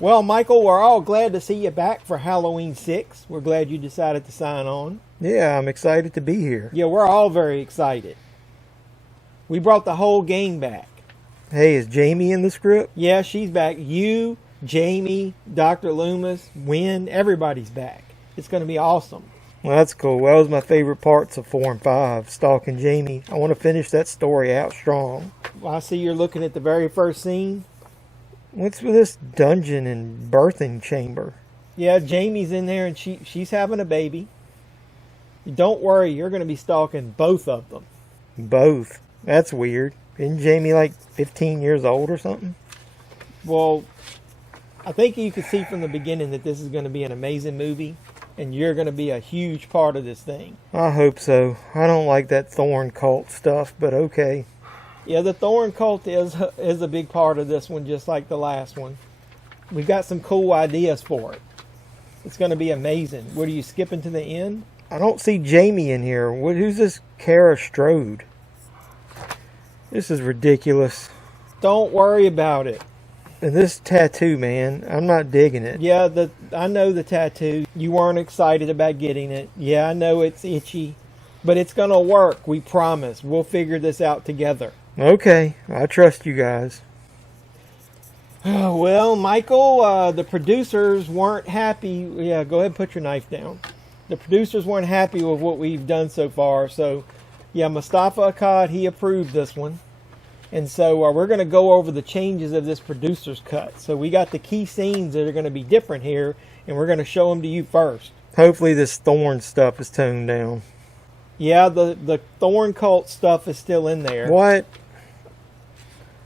Well, Michael, we're all glad to see you back for Halloween 6. We're glad you decided to sign on. Yeah, I'm excited to be here. Yeah, we're all very excited. We brought the whole gang back. Hey, is Jamie in the script? Yeah, she's back. You, Jamie, Dr. Loomis, Wynn, everybody's back. It's going to be awesome. Well, that's cool. That was my favorite parts of 4 and 5, stalking Jamie. I want to finish that story out strong. Well, I see you're looking at the very first scene. What's with this dungeon and birthing chamber? Yeah, Jamie's in there and she's having a baby. Don't worry, you're going to be stalking both of them. Both? That's weird. Isn't Jamie like 15 years old or something? Well, I think you could see from the beginning that this is going to be an amazing movie, and you're going to be a huge part of this thing. I hope so. I don't like that Thorn cult stuff, but okay. Yeah, the Thorn cult is a big part of this one, just like the last one. We've got some cool ideas for it. It's going to be amazing. What, are you skipping to the end? I don't see Jamie in here. Who's this Kara Strode? This is ridiculous. Don't worry about it. And this tattoo, man, I'm not digging it. Yeah, I know the tattoo. You weren't excited about getting it. Yeah, I know it's itchy. But it's going to work, we promise. We'll figure this out together. Okay, I trust you guys. Well, Michael, the producers weren't happy. Yeah, go ahead and put your knife down. The producers weren't happy with what we've done so far. So, yeah, Mustafa Akkad, he approved this one. And so we're going to go over the changes of this producer's cut. So we got the key scenes that are going to be different here, and we're going to show them to you first. Hopefully this Thorn stuff is toned down. Yeah, the Thorn cult stuff is still in there. What?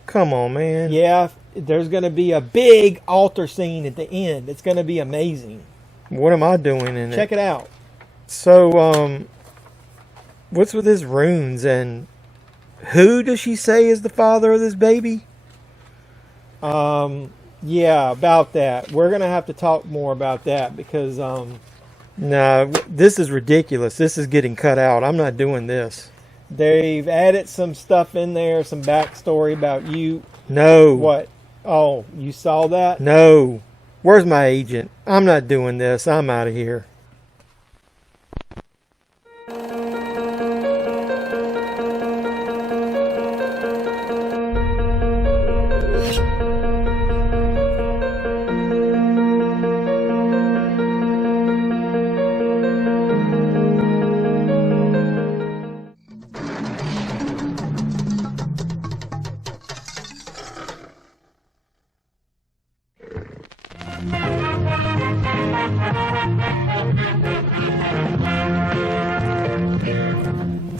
Come on, man. Yeah, there's going to be a big altar scene at the end. It's going to be amazing. What am I doing in it? Check it out. So, what's with his runes, and who does she say is the father of this baby? Yeah, about that. We're going to have to talk more about that because, no, this is ridiculous. This is getting cut out. I'm not doing this. They've added some stuff in there, some backstory about you. No. What? Oh, you saw that? No. Where's my agent? I'm not doing this. I'm out of here.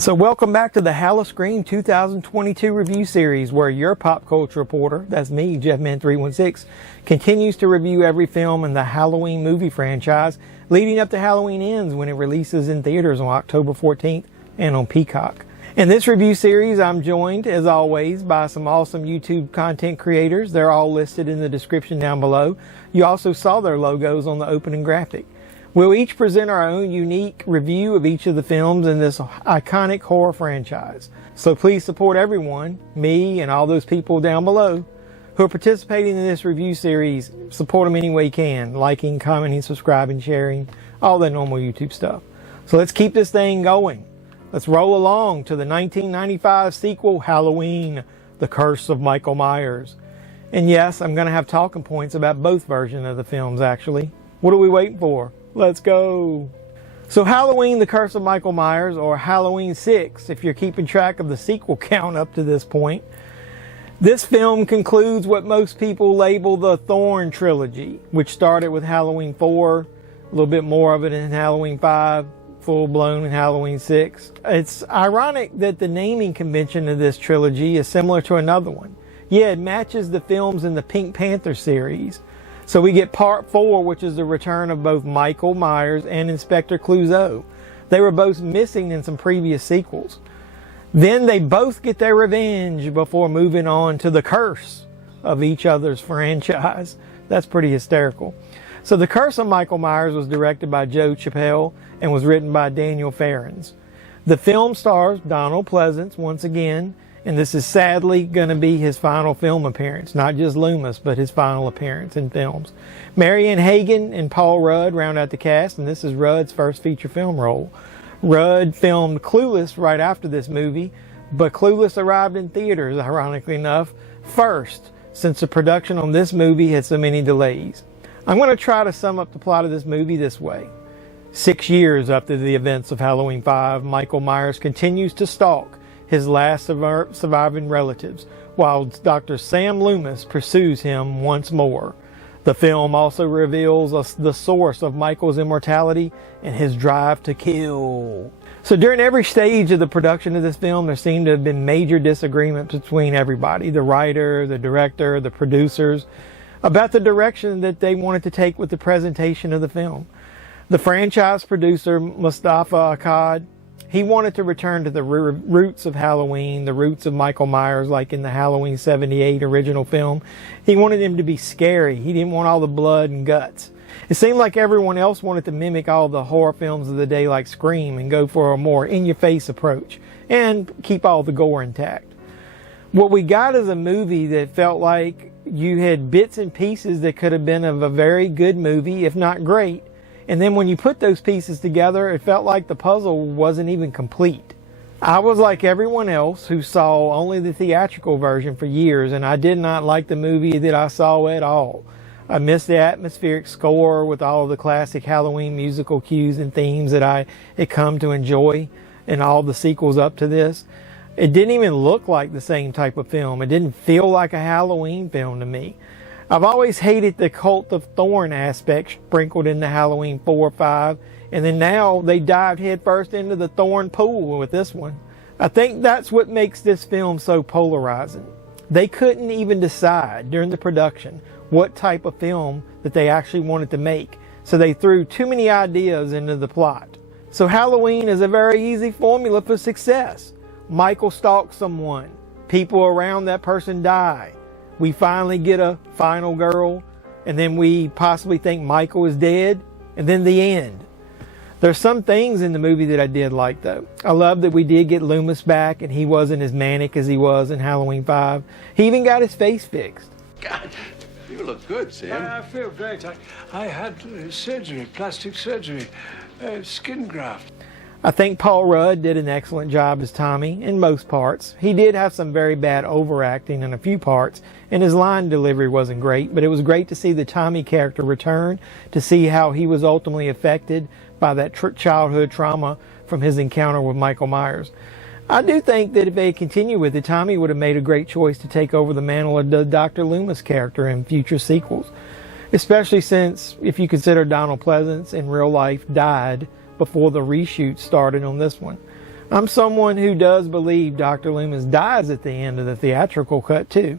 So welcome back to the HalloSCREAM 2022 review series, where your pop culture reporter, that's me, JeffMan316, continues to review every film in the Halloween movie franchise leading up to Halloween Ends, when it releases in theaters on October 14th and on Peacock. In this review series, I'm joined, as always, by some awesome YouTube content creators. They're all listed in the description down below. You also saw their logos on the opening graphic. We'll each present our own unique review of each of the films in this iconic horror franchise. So please support everyone, me and all those people down below who are participating in this review series. Support them any way you can, liking, commenting, subscribing, sharing, all that normal YouTube stuff. So let's keep this thing going. Let's roll along to the 1995 sequel, Halloween, The Curse of Michael Myers. And yes, I'm going to have talking points about both versions of the films, actually. What are we waiting for? Let's go. So Halloween, The Curse of Michael Myers, or Halloween 6, if you're keeping track of the sequel count up to this point. This film concludes what most people label the Thorn trilogy, which started with Halloween 4, a little bit more of it in Halloween 5, full-blown in Halloween 6. It's ironic that the naming convention of this trilogy is similar to another one. Yeah, it matches the films in the Pink Panther series. So we get part 4, which is the return of both Michael Myers and Inspector Clouseau. They were both missing in some previous sequels. Then they both get their revenge before moving on to the curse of each other's franchise. That's pretty hysterical. So The Curse of Michael Myers was directed by Joe Chappelle and was written by Daniel Farrens. The film stars Donald Pleasence once again and this is sadly going to be his final film appearance. Not just Loomis, but his final appearance in films. Marianne, Hagan, and Paul Rudd round out the cast, and this is Rudd's first feature film role. Rudd filmed Clueless right after this movie, but Clueless arrived in theaters, ironically enough, first, since the production on this movie had so many delays. I'm going to try to sum up the plot of this movie this way. 6 years after the events of Halloween 5, Michael Myers continues to stalk his last surviving relatives, while Dr. Sam Loomis pursues him once more. The film also reveals the source of Michael's immortality and his drive to kill. So during every stage of the production of this film, there seemed to have been major disagreements between everybody, the writer, the director, the producers, about the direction that they wanted to take with the presentation of the film. The franchise producer, Mustafa Akkad, he wanted to return to the roots of Halloween, the roots of Michael Myers, like in the Halloween 78 original film. He wanted him to be scary. He didn't want all the blood and guts. It seemed like everyone else wanted to mimic all the horror films of the day like Scream and go for a more in-your-face approach and keep all the gore intact. What we got is a movie that felt like you had bits and pieces that could have been of a very good movie, if not great. And then when you put those pieces together, it felt like the puzzle wasn't even complete. I was like everyone else who saw only the theatrical version for years, and I did not like the movie that I saw at all. I missed the atmospheric score with all the classic Halloween musical cues and themes that I had come to enjoy in all the sequels up to this. It didn't even look like the same type of film. It didn't feel like a Halloween film to me. I've always hated the Cult of Thorn aspect sprinkled into Halloween 4 or 5, and then now they dived headfirst into the Thorn pool with this one. I think that's what makes this film so polarizing. They couldn't even decide during the production what type of film that they actually wanted to make, so they threw too many ideas into the plot. So Halloween is a very easy formula for success. Michael stalks someone. People around that person die. We finally get a final girl, and then we possibly think Michael is dead, and then the end. There's some things in the movie that I did like, though. I love that we did get Loomis back, and he wasn't as manic as he was in Halloween 5. He even got his face fixed. God, you look good, Sam. I feel great. I had surgery, plastic surgery, skin graft. I think Paul Rudd did an excellent job as Tommy in most parts. He did have some very bad overacting in a few parts, and his line delivery wasn't great, but it was great to see the Tommy character return, to see how he was ultimately affected by that childhood trauma from his encounter with Michael Myers. I do think that if they continued with it, Tommy would have made a great choice to take over the mantle of the Dr. Loomis character in future sequels, especially since, if you consider Donald Pleasence in real life died before the reshoot started on this one. I'm someone who does believe Dr. Loomis dies at the end of the theatrical cut too.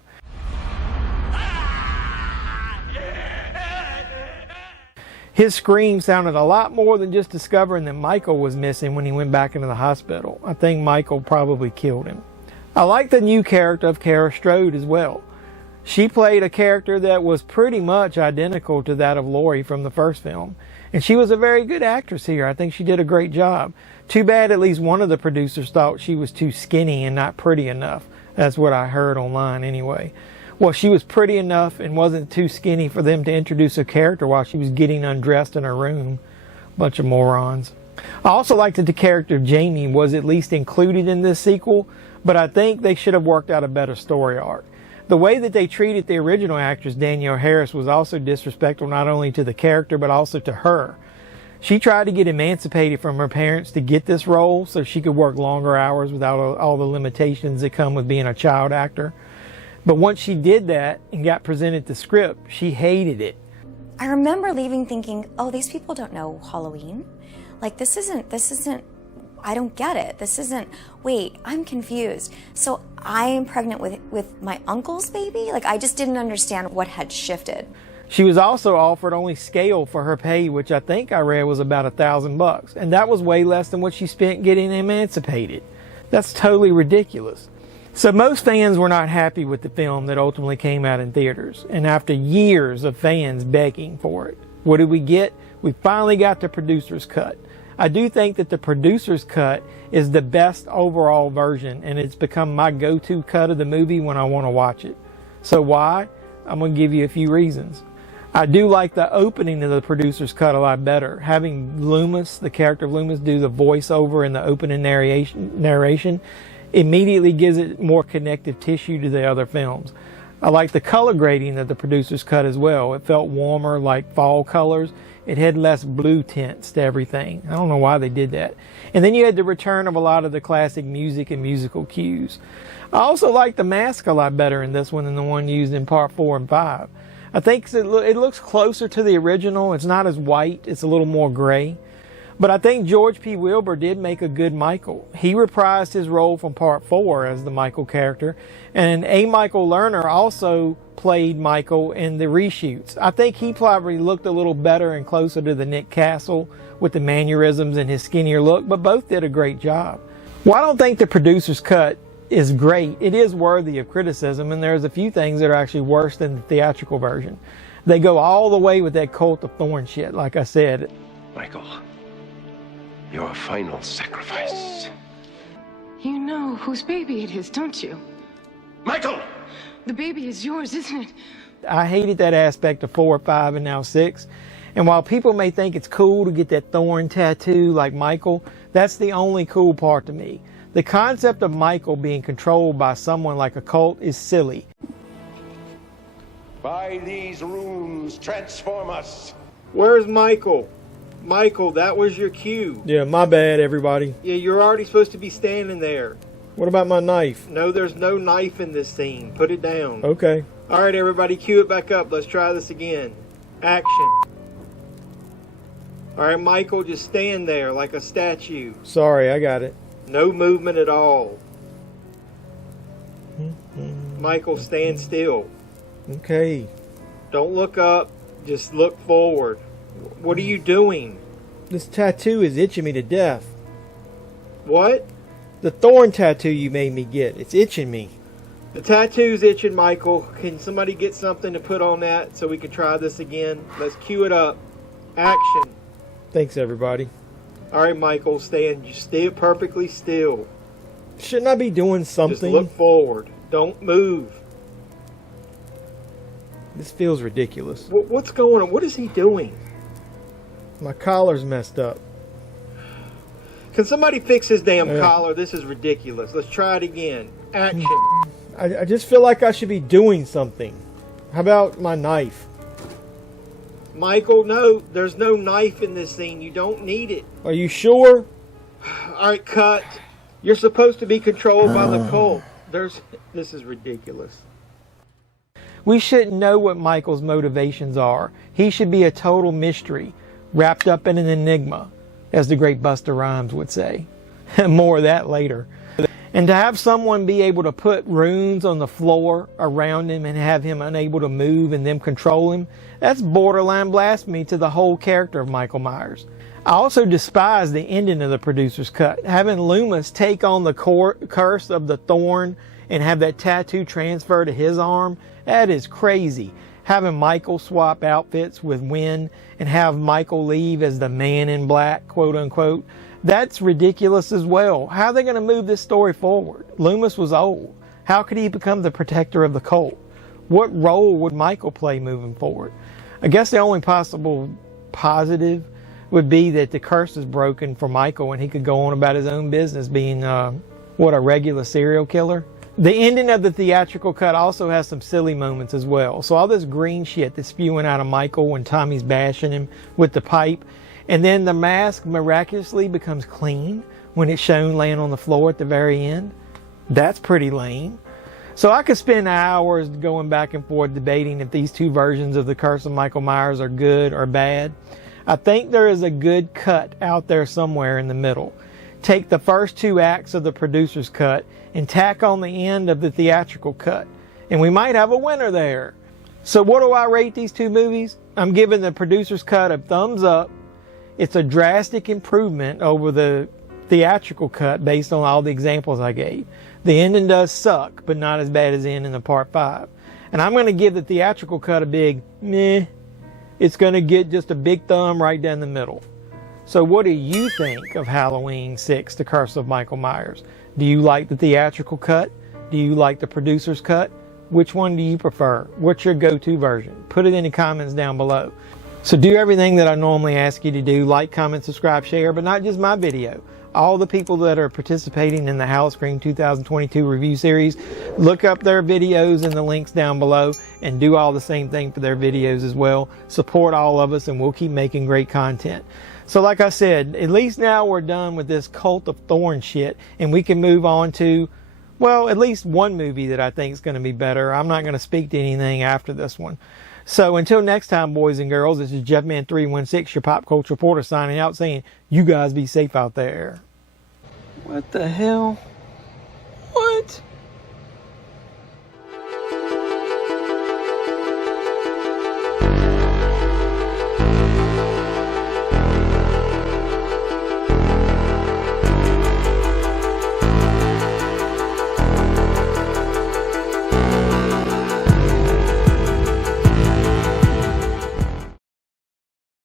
His scream sounded a lot more than just discovering that Michael was missing when he went back into the hospital. I think Michael probably killed him. I like the new character of Kara Strode as well. She played a character that was pretty much identical to that of Laurie from the first film. And she was a very good actress here. I think she did a great job. Too bad at least one of the producers thought she was too skinny and not pretty enough. That's what I heard online anyway. Well, she was pretty enough and wasn't too skinny for them to introduce a character while she was getting undressed in her room. Bunch of morons. I also liked that the character of Jamie was at least included in this sequel, but I think they should have worked out a better story arc. The way that they treated the original actress, Danielle Harris, was also disrespectful not only to the character, but also to her. She tried to get emancipated from her parents to get this role so she could work longer hours without all the limitations that come with being a child actor. But once she did that and got presented the script, she hated it. I remember leaving thinking, oh, these people don't know Halloween. Like, this isn't, I don't get it. Wait, I'm confused. So I am pregnant with my uncle's baby? Like, I just didn't understand what had shifted. She was also offered only scale for her pay, which I think I read was about $1,000. And that was way less than what she spent getting emancipated. That's totally ridiculous. So most fans were not happy with the film that ultimately came out in theaters. And after years of fans begging for it, what did we get? We finally got the producer's cut. I do think that the producer's cut is the best overall version, and it's become my go-to cut of the movie when I want to watch it. So why? I'm going to give you a few reasons. I do like the opening of the producer's cut a lot better. Having Loomis, the character of Loomis, do the voiceover in the opening narration immediately gives it more connective tissue to the other films. I like the color grading of the producer's cut as well. It felt warmer, like fall colors. It had less blue tints to everything. I don't know why they did that. And then you had the return of a lot of the classic music and musical cues. I also like the mask a lot better in this one than the one used in part 4 and 5. I think it looks closer to the original. It's not as white. It's a little more gray. But I think George P. Wilbur did make a good Michael. He reprised his role from part 4 as the Michael character. And A. Michael Lerner also played Michael in the reshoots. I think he probably looked a little better and closer to the Nick Castle with the mannerisms and his skinnier look, but both did a great job. Well, I don't think the producer's cut is great. It is worthy of criticism, and there's a few things that are actually worse than the theatrical version. They go all the way with that Cult of Thorn shit, like I said. Michael, your final sacrifice. You know whose baby it is, don't you? Michael! The baby is yours, isn't it? I hated that aspect of 4, 5, and now 6. And while people may think it's cool to get that Thorn tattoo like Michael, that's the only cool part to me. The concept of Michael being controlled by someone like a cult is silly. By these runes, transform us. Where's Michael? Michael, that was your cue. Yeah, my bad, everybody. Yeah, you're already supposed to be standing there. What about my knife? No, there's no knife in this scene. Put it down. Okay. All right, everybody, cue it back up. Let's try this again. Action. All right, Michael, just stand there like a statue. Sorry, I got it. No movement at all. Michael, stand still. Okay. Don't look up. Just look forward. What are you doing? This tattoo is itching me to death. What? The Thorn tattoo you made me get. It's itching me. The tattoo's itching, Michael. Can somebody get something to put on that so we can try this again? Let's cue it up. Action. Thanks, everybody. All right, Michael, stand. You stay perfectly still. Shouldn't I be doing something? Just look forward. Don't move. This feels ridiculous. What's going on? What is he doing? My collar's messed up. Can somebody fix his damn collar? This is ridiculous. Let's try it again. Action. I just feel like I should be doing something. How about my knife? Michael, no. There's no knife in this scene. You don't need it. Are you sure? All right, cut. You're supposed to be controlled by the cult. This is ridiculous. We shouldn't know what Michael's motivations are. He should be a total mystery, wrapped up in an enigma, as the great Busta Rhymes would say. More of that later. And to have someone be able to put runes on the floor around him and have him unable to move and them control him, that's borderline blasphemy to the whole character of Michael Myers. I also despise the ending of the producer's cut. Having Loomis take on the curse of the Thorn and have that tattoo transfer to his arm, that is crazy. Having Michael swap outfits with Wynn and have Michael leave as the man in black, quote unquote, that's ridiculous as well. How are they going to move this story forward? Loomis was old. How could he become the protector of the cult? What role would Michael play moving forward? I guess the only possible positive would be that the curse is broken for Michael and he could go on about his own business being, a regular serial killer. The ending of the theatrical cut also has some silly moments as well. So all this green shit that's spewing out of Michael when Tommy's bashing him with the pipe, and then the mask miraculously becomes clean when it's shown laying on the floor at the very end. That's pretty lame. So I could spend hours going back and forth debating if these two versions of the Curse of Michael Myers are good or bad. I think there is a good cut out there somewhere in the middle. Take the first 2 acts of the producer's cut and tack on the end of the theatrical cut, and we might have a winner there. So what do I rate these two movies? I'm giving the producer's cut a thumbs up. It's a drastic improvement over the theatrical cut based on all the examples I gave. The ending does suck, but not as bad as the ending of part 5. And I'm going to give the theatrical cut a big meh. It's going to get just a big thumb right down the middle. So what do you think of Halloween 6, The Curse of Michael Myers? Do you like the theatrical cut? Do you like the producer's cut? Which one do you prefer? What's your go-to version? Put it in the comments down below. So do everything that I normally ask you to do. Like, comment, subscribe, share, but not just my video. All the people that are participating in the HalloSCREAM 2022 review series, look up their videos in the links down below and do all the same thing for their videos as well. Support all of us and we'll keep making great content. So like I said, at least now we're done with this Cult of Thorn shit and we can move on to, well, at least one movie that I think is going to be better. I'm not going to speak to anything after this one. So until next time, boys and girls, this is JeffMan316, your pop culture reporter, signing out saying, you guys be safe out there. What the hell?